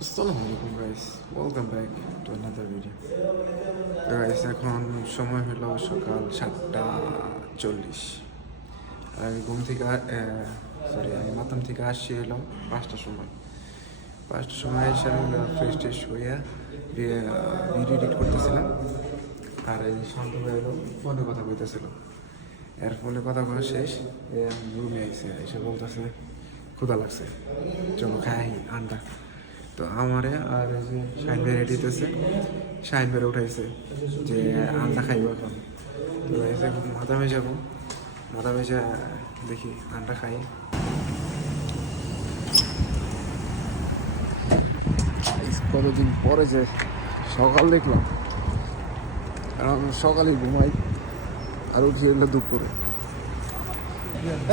আসসালামু আলাইকুম guys, welcome back to another video. Guys, এখন সময় হলো সকাল 7:40। আমি ঘুম থেকে আমি মাতাম থেকে আসছি এলাম 5টার সময়। 5টার সময় এসে আমি ফ্রেশ ট্রেশ হয়ে ভিডিও এডিট করতেছিলাম। আর এই শান্ত হয়ে এলো, ফোনে কথা বলতেছিল। এর ফোনে কথা বলা শেষ, রুমে এসে বলতেছে ক্ষুধা লাগছে, চলো খাই আন্ডা। তো আমারে আর এই যে শাহিন ভাই রেডি হইতেছে, শাহিন ভাই উঠাইছে যে আন্ডা খাইব এখন। তো এসে মাথা মেজাবো, মাথা মেজা দেখি আন্ডা খাই। কতদিন পরে যে সকাল দেখলাম, কারণ সকালে ঘুমাই আর উঠি এলো দুপুরে।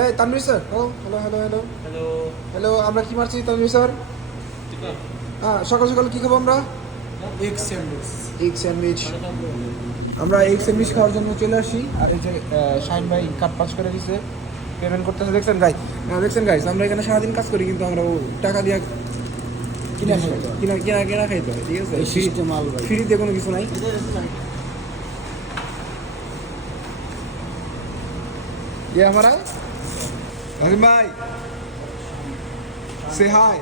এই Tanvir sir, hello hello hello hello hello, আমরা কি মারছি তানভীর স্যার? হ্যাঁ, সকাল সকাল কী খাবো আমরা? Egg sandwich. আমরা এগ স্যান্ডউইচ খাওয়ার জন্য চলে আসি। আর এই যে শাহিন ভাই কার্ড পাস করে দিচ্ছে, পেমেন্ট করতেছে। দেখছেন গাইস, আমরা এখানে সারাদিন কাজ করি, কিন্তু আমরা টাকা দিয়ে কিনা খাইতে হয়, ঠিক আছে? ফ্রিতে কোনো কিছু নাই। ये हमारा अरे भाई से हाय।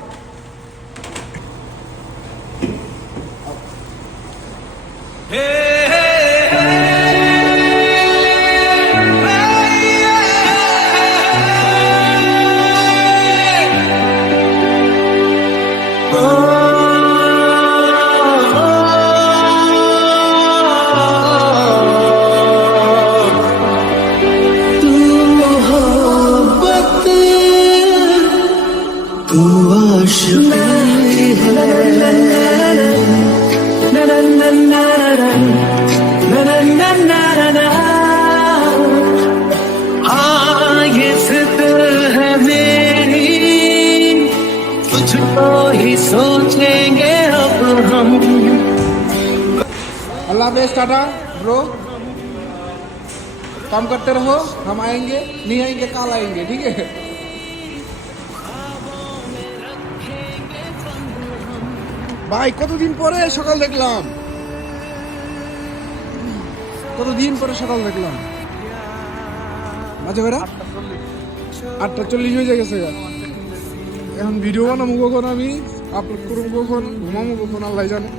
सोचेंगे अब हम। अल्लाह हाफिज़, टाटा ब्रो, काम करते रहो, हम आएंगे, नहीं आएंगे कल आएंगे, ठीक है? ভাই কতদিন পরে সকাল দেখলাম, মাঝে বেড়া 8:40 হয়ে গেছে। এখন ভিডিও বানাবো কখন, আমি আপলোড করবো কখন, ঘুমাবো কখন, আল্লাহ জানে।